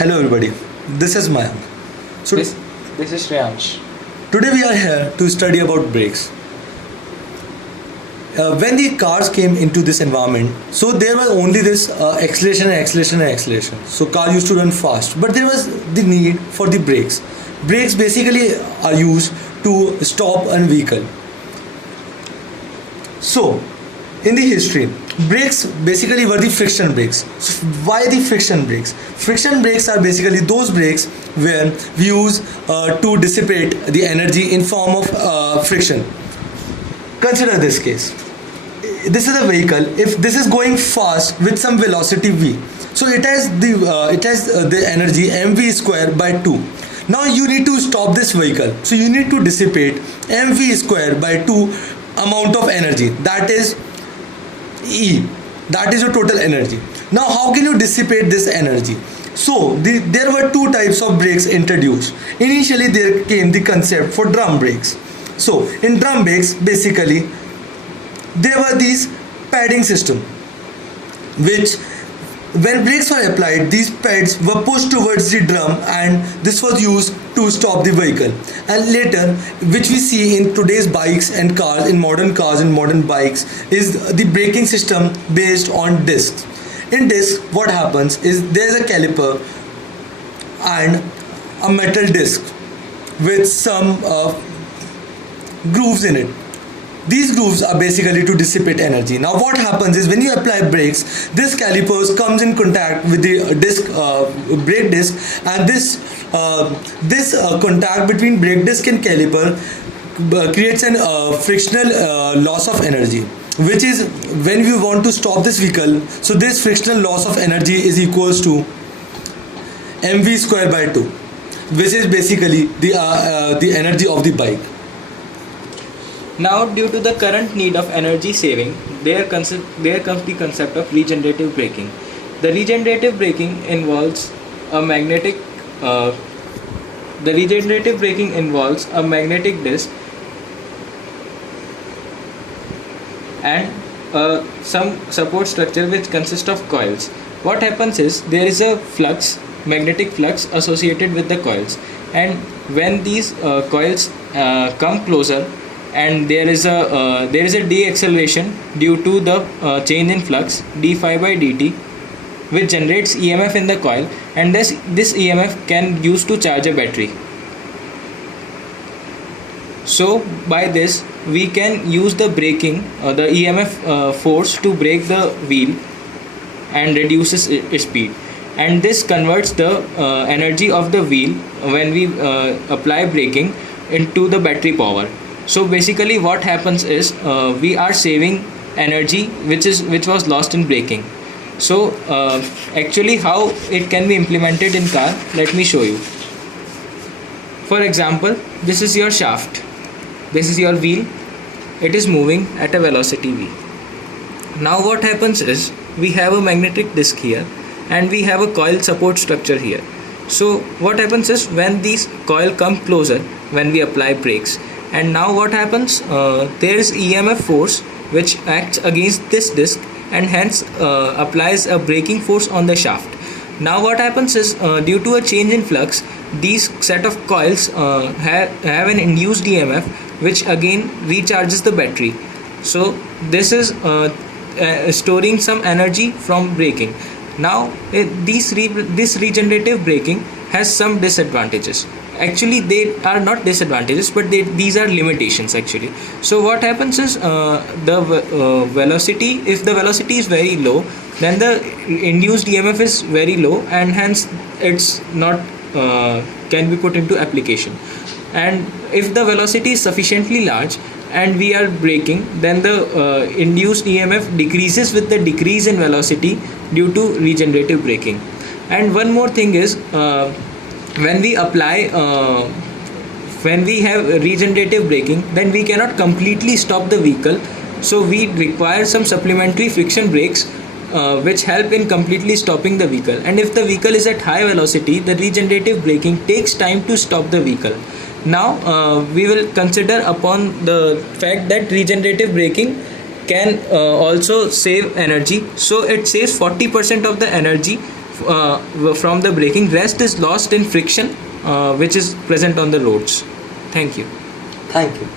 Hello everybody, this is Mayank. So This this is Shreyansh. today we are here to study about brakes. When the cars came into this environment, so there was only this acceleration and acceleration and acceleration. So car used to run fast, but there was the need for the brakes. Brakes basically are used to stop a vehicle. So in the history, brakes basically were the friction brakes. So why the friction brakes? Friction brakes are basically those brakes where we use to dissipate the energy in form of friction. Consider this case. This is a vehicle. If this is going fast with some velocity v, so it has the energy mv square by 2. Now you need to stop this vehicle. So you need to dissipate mv square by 2 amount of energy. That is E. That is your total energy. Now how can you dissipate this energy? So there were two types of brakes introduced. Initially there came the concept for drum brakes. So in drum brakes basically there were these padding system which when brakes were applied, these pads were pushed towards the drum and this was used to stop the vehicle. And later, which we see in today's bikes and cars and modern bikes, is the braking system based on discs. In disc, what happens is there's a caliper and a metal disc with some grooves in it. These grooves are basically to dissipate energy. Now what happens is when you apply brakes, this calipers comes in contact with the brake disc, and this contact between brake disc and caliper creates an frictional loss of energy, which is when we want to stop this vehicle. So this frictional loss of energy is equals to mv square by 2, which is basically the energy of the bike. Now, due to the current need of energy saving, there comes the concept of regenerative braking. The regenerative braking involves a magnetic. The regenerative braking involves a magnetic disc and some support structure which consists of coils. What happens is there is a magnetic flux associated with the coils, and when these coils come closer, and there is a deacceleration due to the change in flux d phi by dt, which generates EMF in the coil, and this EMF can use to charge a battery. So by this we can use the braking the EMF force to brake the wheel and reduces its speed, and this converts the energy of the wheel when we apply braking into the battery power. So basically what happens is we are saving energy which was lost in braking. So actually how it can be implemented in car, let me show you. For example, this is your shaft, this is your wheel, it is moving at a velocity v. Now what happens is we have a magnetic disc here and we have a coil support structure here. So what happens is when these coil come closer when we apply brakes, and now what happens, there is EMF force which acts against this disc and hence applies a braking force on the shaft. Now what happens is due to a change in flux, these set of coils have an induced EMF which again recharges the battery. So this is storing some energy from braking. Now this regenerative braking has some disadvantages. Actually they are not disadvantages, but these are limitations actually. So what happens is the velocity, if the velocity is very low, then the induced EMF is very low and hence it's not can be put into application. And if the velocity is sufficiently large and we are braking, then the induced EMF decreases with the decrease in velocity due to regenerative braking. And one more thing is when we apply when we have regenerative braking, then we cannot completely stop the vehicle, so we require some supplementary friction brakes which help in completely stopping the vehicle. And if the vehicle is at high velocity, the regenerative braking takes time to stop the vehicle. Now we will consider upon the fact that regenerative braking can also save energy. So it saves 40% of the energy from the braking. Rest is lost in friction, which is present on the roads. Thank you. Thank you.